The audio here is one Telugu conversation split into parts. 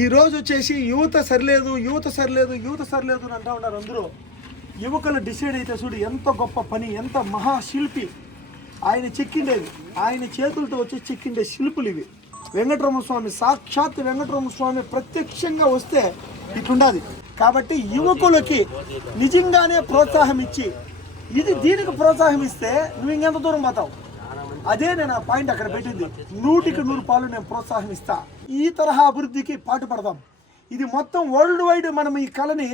ఈ రోజు వచ్చేసి యువత సరిలేదు యువత సరిలేదు యువత సరిలేదు అని అంటూ ఉన్నారు అందరూ. యువకులు డిసైడ్ అయితే చూడు ఎంత గొప్ప పని ఎంత మహాశిల్పి. ఆయన చెక్కిండేది. ఆయన చేతులతో వచ్చి చెక్కిండే శిల్పులు ఇవి. వెంకటరమణ స్వామి సాక్షాత్ వెంకటరమణ స్వామి ప్రత్యక్షంగా వస్తే ఇట్లుండాది. కాబట్టి యువకులకి నిజంగానే ప్రోత్సాహం ఇచ్చి ఇది దీనికి ప్రోత్సాహం ఇస్తే నువ్వు ఇంకెంత దూరం పోతావు? అదే నేను ఆ పాయింట్ అక్కడ పెట్టింది. నూటికి నూరు పాలు నేను ప్రోత్సాహం ఇస్తా ఈ తరహా అభివృద్ధికి పాటుపడదాం. ఇది మొత్తం వరల్డ్ వైడ్ మనం ఈ కళని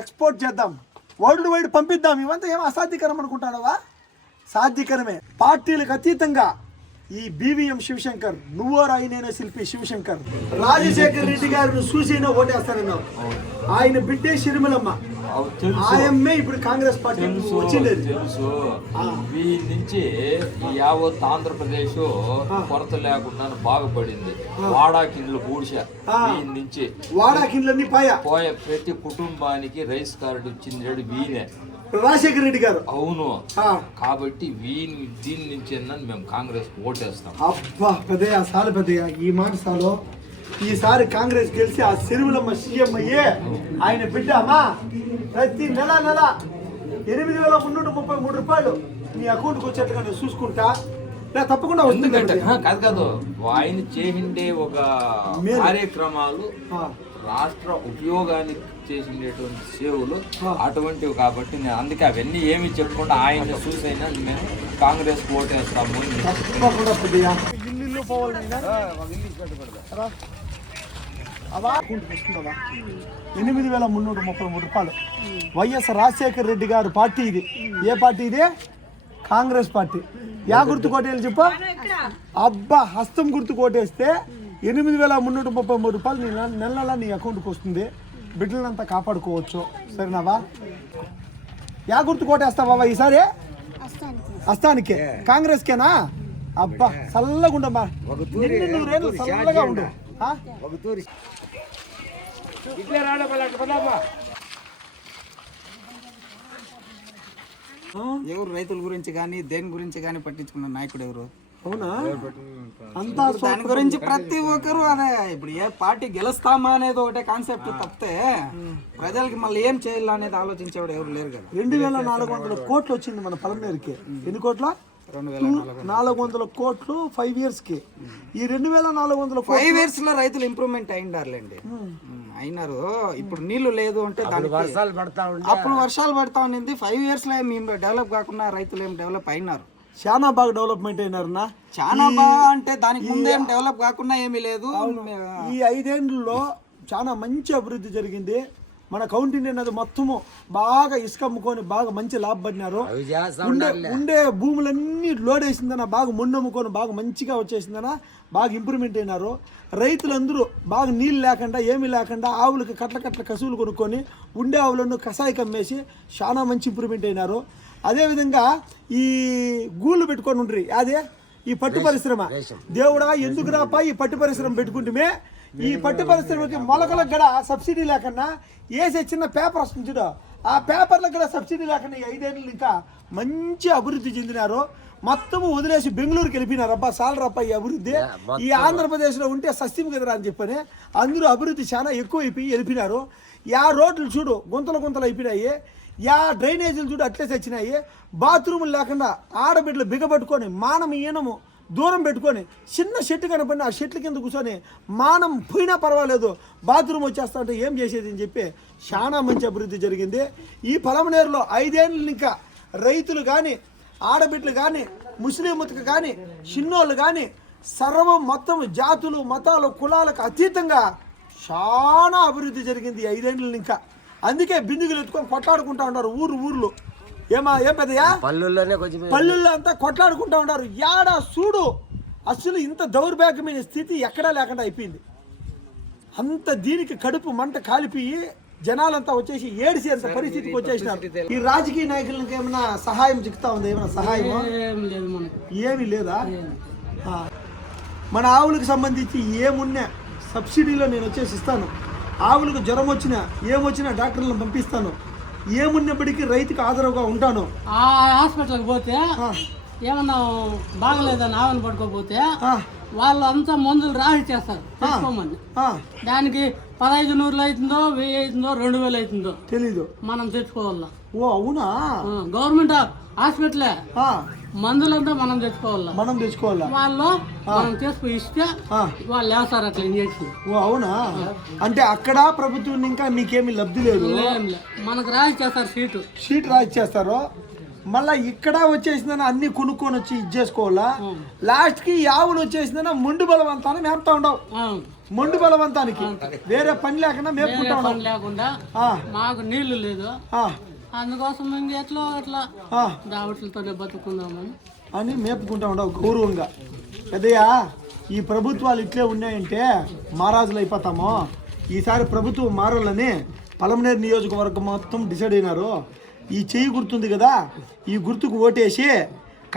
ఎక్స్పోర్ట్ చేద్దాం. వరల్డ్ వైడ్ పంపిద్దాం. ఇవంతా ఏం అసాధ్యకరం అనుకుంటాడవా సాధ్యకరమే. పార్టీలకు అతీతంగా ఈ బీవీఎం శివశంకర్ నువ్వో రాయినైనా శిల్పి శివశంకర్. రాజశేఖర్ రెడ్డి గారిని చూసినా ఓటేస్తానన్నావు. ఆయన బిడ్డే షర్మిలమ్మ. తెలుసు. ఆయమ్మే ఇప్పుడు కాంగ్రెస్ పార్టీ తెలుసు వచ్చిండేది. తెలుసు. వీళ్ళ నుంచి యావత్ ఆంధ్రప్రదేశ్ కొరత లేకుండా బాగుపడింది. వాడాకిండ్లు పూడిశా వీళ్ళ నుంచి. వాడాకిండ్లన్నీ పాయా. పోయే ప్రతి కుటుంబానికి రైస్ కార్డు ఇచ్చింది వీనే. రాజశేఖర్ రెడ్డి గారు. అవును. కాబట్టి వీని దీని నుంచి మేము కాంగ్రెస్ ఓటేస్తాం. అబ్బా పెద్దయ్య సాలు పెద్దయ్య ఈ మాట సాలు ఈసారి కాంగ్రెస్ గెలిచి ఆ చెరువులమ్మ సీఎం అయ్యే ఆయన బిడ్డ అమ్మా. ప్రతి నెల నెల ఎనిమిది వేల మున్నూట ముప్పై మూడు రూపాయలు మీ అకౌంట్కి వచ్చేట్టుగా నేను చూసుకుంటా. తప్పకుండా వస్తుంది కాదు కాదు. ఆయన చేసిండే ఒక మేలు. కార్యక్రమాలు రాష్ట్ర ఉపయోగానికి చేసినటువంటి సేవలు అటువంటివి కాబట్టి నేను అందుకే అవన్నీ ఏమి చెప్పకుండా ఆయన చూసైనా మేము కాంగ్రెస్ ఓటు వేస్తాము ఎనిమిది వేల మున్నూట ముప్పై మూడు రూపాయలు వైఎస్ రాజశేఖర్ రెడ్డి గారు పార్టీ ఇది. ఏ పార్టీ ఇది? కాంగ్రెస్ పార్టీ. యా గుర్తు కోటేయాలి చెప్పు. అబ్బా హస్తం గుర్తు కోటేస్తే ఎనిమిది వేల మున్నూట ముప్పై మూడు రూపాయలు నెల నెల నెల నీ అకౌంట్కి వస్తుంది. బిడ్డలంతా కాపాడుకోవచ్చు. సరేనావా? యా గుర్తు కోటేస్తావా ఈసారి? అస్తానికే. కాంగ్రెస్కేనా? అబ్బా చల్లగా ఉండమ్మా. నిన్ను నూరేళ్ళు చల్లగా ఉండు? ఎవరు రైతుల గురించి కానీ దేని గురించి కానీ పట్టించుకున్న నాయకుడు ఎవరు? అవునా? అంతా దాని గురించి ప్రతి ఒక్కరు అదే. ఇప్పుడు ఏ పార్టీ గెలుస్తామా అనేది ఒకటే కాన్సెప్ట్ తప్పితే ప్రజలకి మళ్ళీ ఏం చేయాలి అనేది ఆలోచించేవాడు ఎవరు లేరు కదా. రెండు వేల నాలుగు వందల కోట్లు వచ్చింది మన పలమనేరుకి ఎన్ని కోట్ల? రెండు వేల నాలుగు వందల కోట్లు ఫైవ్ ఇయర్స్కి. ఈ రెండు వేల నాలుగు వందల కోట్లు ఫైవ్ ఇయర్స్లో రైతులు ఇంప్రూవ్మెంట్ అయిండారులేండి. ఉమ్, అయినారు. ఇప్పుడు నీళ్ళు లేదు అంటే దానికి అప్పుడు వర్షాలు పడతా ఉన్నింది ఫైవ్ ఇయర్స్లో ఏం డెవలప్ కాకుండా రైతులు ఏం డెవలప్ అయినారు. చాలా బాగా డెవలప్మెంట్ అయినారన్నా. చాలా బాగా అంటే దానికి ముందేం డెవలప్ కాకుండా ఏమీ లేదు. ఈ ఐదేండ్లలో చాలా మంచి అభివృద్ధి జరిగింది. మన కౌంటింగ్ అనేది మొత్తము బాగా ఇసుక అమ్ముకొని బాగా మంచి లాభపడినారు. ఉండే ఉండే భూములన్నీ లోడ్ వేసిందన బాగా మొండు అమ్ముకొని బాగా మంచిగా వచ్చేసిందన బాగా ఇంప్రూవ్మెంట్ అయినారు. రైతులందరూ బాగా నీళ్ళు లేకుండా ఏమీ లేకుండా ఆవులకి కట్ల కట్ల కసువులు కొనుక్కొని ఉండే ఆవులను కషాయి కమ్మేసి చాలా మంచి ఇంప్రూవ్మెంట్ అయినారు. అదేవిధంగా ఈ గూళ్ళు పెట్టుకొని ఉండ్రి. అదే ఈ పట్టు పరిశ్రమ. దేవుడా ఎందుకు రాపా ఈ పట్టు పరిశ్రమ పెట్టుకుంటే ఈ పట్టు పరిశ్రమకి మొలకలకు కూడా సబ్సిడీ లేకుండా వేసే చిన్న పేపర్ వస్తుంది ఆ పేపర్లకు కూడా సబ్సిడీ లేకుండా ఈ ఐదేళ్ళు ఇంకా మంచి అభివృద్ధి చెందినారు. మొత్తము వదిలేసి బెంగళూరుకి వెళ్ళిపోయినారు. అబ్బా సాలరప్ప ఈ అభివృద్ధి. ఈ ఆంధ్రప్రదేశ్లో ఉంటే సస్యం కదరా అని చెప్పని అందరూ అభివృద్ధి చాలా ఎక్కువ అయిపోయి వెళ్ళిపోయినారు. యా రోడ్లు చూడు గుంతలు గుంతలు అయిపోయినాయి. యా డ్రైనేజీలు చూడు అట్లే తెచ్చినాయి బాత్రూములు లేకుండా ఆడబిడ్డలు బిగబట్టుకొని మానం ఈనము దూరం పెట్టుకొని చిన్న షెట్టు కనపడిన ఆ షెట్ల కింద కూర్చొని మానం పోయినా పర్వాలేదు బాత్రూమ్ వచ్చేస్తా అంటే ఏం చేసేది అని చెప్పి చాలా మంచి అభివృద్ధి జరిగింది. ఈ పొలమనేరులో ఐదేళ్ళు ఇంకా రైతులు కానీ ఆడబిడ్డలు కానీ ముస్లిం ముతక కానీ చిన్నోళ్ళు కానీ సర్వం మొత్తం జాతులు మతాలు కులాలకు అతీతంగా చాలా అభివృద్ధి జరిగింది ఐదేళ్ళు ఇంకా. అందుకే బిందుగులు ఎత్తుకొని కొట్లాడుకుంటా ఉన్నారు ఊరు ఊర్లు. ఏమా ఏం పెద్దయా పల్లెల్లోనే కొంచెం పల్లెల్లో అంతా కొట్లాడుకుంటా ఉన్నారు యాడా చూడు అసలు ఇంత దౌర్భాగ్యమైన స్థితి ఎక్కడా లేకుండా అయిపోయింది. అంత దీనికి కడుపు మంట కాలిపోయి జనాలంతా వచ్చేసి ఏడిసి అంత పరిస్థితికి వచ్చేసినారు. ఈ రాజకీయ నాయకులకు ఏమైనా సహాయం చిక్కుతా ఉంది? ఏమైనా సహాయం ఏమీ లేదా. ఆ. మన ఆవులకు సంబంధించి ఏమున్నా సబ్సిడీలో నేను వచ్చేసి ఇస్తాను. ఆవులకు జ్వరం వచ్చినా ఏమొచ్చినా డాక్టర్లను పంపిస్తాను. ఏమున్నప్పటికీ రైతుకు ఆదరవుగా ఉంటాను. ఆ హాస్పిటల్కి పోతే. ఏమన్నా బాగలేదని ఆవని పడుకోపోతే. వాళ్ళు అంతా మందులు రాసి చేస్తారు. తెచ్చుకోమని. ఆ, దానికి పదహైదు నూరులు అవుతుందో వెయ్యి అవుతుందో రెండు వేలు అవుతుందో తెలీదు. మనం తెచ్చుకోవాలా. ఓ అవునా? గవర్నమెంట్ హాస్పిటలే. ఆ, మందులంతా మనం తెచ్చుకోవాలా? మనం తెచ్చుకోవాలా? వాళ్ళు మనం తీసుకుని ఇస్తే వాళ్ళు వేస్తారు అట్లా ఇంజక్షన్. ఓ అవునా? అంటే అక్కడ ప్రభుత్వం ఇంకా మీకేమీ లబ్ధి లేదు? మనకు రాసి చేస్తారు సీటు షీట్ రాయిచ్చేస్తారు? మళ్ళా ఇక్కడ వచ్చేసిందని అన్ని కొనుక్కొని వచ్చి ఇచ్చేసుకోవాలా లాస్ట్కి ఆవులు వచ్చేసిందన మొండి బలవంతాన్ని మేపుతా ఉండవు. మొండి బలవంతానికి. వేరే పని లేకుండా మేపుకుంటా ఉండవు మాకు నీళ్ళు లేదు. అందుకోసం ఎట్లా అట్లా దావట్లతోనే బతుకుందామని అని మేపుకుంటా ఉండవు గౌరవంగా. అదయ్యా ఈ ప్రభుత్వాలు ఇట్లే ఉన్నాయంటే మహారాజులు అయిపోతాము. ఈసారి ప్రభుత్వం మారాలని పలమనేరు నియోజకవర్గం మొత్తం డిసైడ్ అయినారు. ఈ చెయ్యి గుర్తుంది కదా ఈ గుర్తుకు ఓటేసి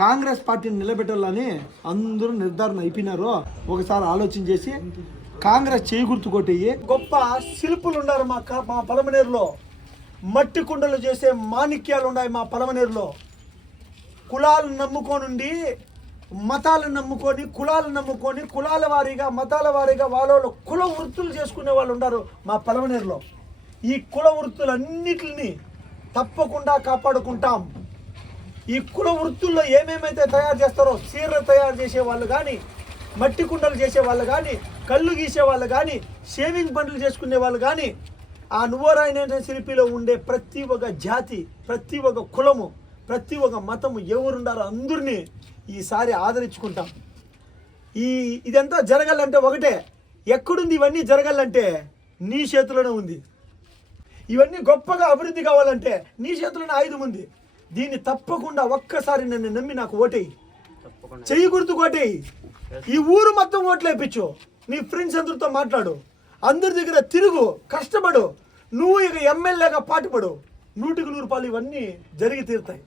కాంగ్రెస్ పార్టీని నిలబెట్టాలని అందరూ నిర్ధారణ అయిపోయినారు. ఒకసారి ఆలోచన చేసి కాంగ్రెస్ చేయి గుర్తు కొట్టేయి. గొప్ప శిల్పులు ఉన్నారు మా మా పలమనేరులో. మట్టి కుండలు చేసే మాణిక్యాలు ఉన్నాయి మా పలమనేరులో. కులాలు నమ్ముకోనుండి మతాలు నమ్ముకొని కులాలు నమ్ముకొని కులాల వారీగా మతాల వారీగా వాళ్ళ కుల వృత్తులు చేసుకునే వాళ్ళు ఉన్నారు మా పలమనేరులో. ఈ కుల వృత్తులన్నిటిని తప్పకుండా కాపాడుకుంటాం. ఈ కుల వృత్తుల్లో ఏమేమైతే తయారు చేస్తారో చీరలు తయారు చేసే వాళ్ళు కానీ మట్టి కుండలు చేసే వాళ్ళు కానీ కళ్ళు గీసే వాళ్ళు కానీ షేవింగ్ పనులు చేసుకునే వాళ్ళు కానీ ఆ నువ్వరాయన శిల్పిలో ఉండే ప్రతి ఒక్క జాతి ప్రతి ఒక్క కులము ప్రతి ఒక్క మతము ఎవరుండారో అందరినీ ఈసారి ఆదరించుకుంటాం. ఈ ఇదంతా జరగాలంటే ఒకటే ఎక్కడుంది ఇవన్నీ జరగాలంటే నీ చేతిలోనే ఉంది. ఇవన్నీ గొప్పగా అభివృద్ధి కావాలంటే నీ చేతిలోనే ఆయుధం ఉంది. దీన్ని తప్పకుండా ఒక్కసారి నన్ను నమ్మి నాకు ఓటేయి. చెయ్యి గుర్తు ఓటేయి. ఈ ఊరు మొత్తం ఓట్లేపించు నీ ఫ్రెండ్స్ అందరితో మాట్లాడు. అందరి దగ్గర తిరుగు కష్టపడు. నువ్వు ఇక ఎమ్మెల్యేగా పాటుపడు. నూటికి నూరు రూపాయలు ఇవన్నీ జరిగి తీరుతాయి.